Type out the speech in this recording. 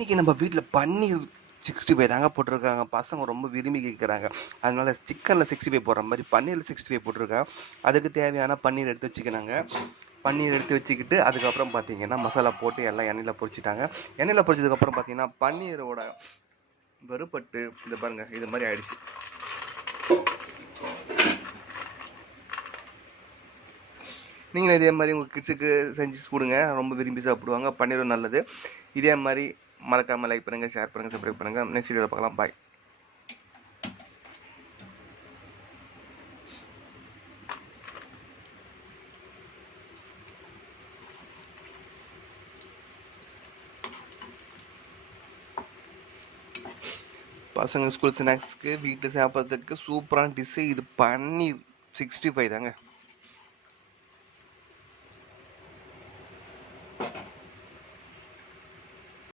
இன்றைக்கி நம்ம வீட்டில் பன்னீர் 65 தாங்க போட்டிருக்காங்க. பசங்க ரொம்ப விரும்பி கேட்குறாங்க. அதனால் சிக்கனில் 65 போடுற மாதிரி பன்னீரில் 65 போட்டிருக்கேன். அதுக்கு தேவையான பன்னீர் எடுத்து வச்சுக்கினாங்க. பன்னீர் எடுத்து வச்சுக்கிட்டு அதுக்கப்புறம் பார்த்தீங்கன்னா மசாலா போட்டு எல்லாம் எண்ணெயில் பொரிச்சிட்டாங்க. எண்ணெயில் பொரிச்சதுக்கப்புறம் பார்த்தீங்கன்னா பன்னீரோட வறுபட்டு இது பாருங்கள், இது மாதிரி ஆயிடுச்சு. நீங்களும் இதே மாதிரி உங்கள் கிட்ஸுக்கு செஞ்சு கொடுங்க, ரொம்ப விரும்பி சாப்பிடுவாங்க. பன்னீரும் நல்லது. இதே மாதிரி மறக்காமல் லைக் பண்ணுங்கள், ஷேர் பண்ணுங்கள், சப்ஸ்கிரைப் பண்ணுங்கள். நெக்ஸ்ட் வீடியோவில் பார்க்கலாம். பாய். பசங்க ஸ்கூல் ஸ்நாக்ஸ்க்கு வீட்டில் சாப்பிட்றதுக்கு சூப்பரான டிஷ்ஷு இது. பன்னீர் 65 தாங்க.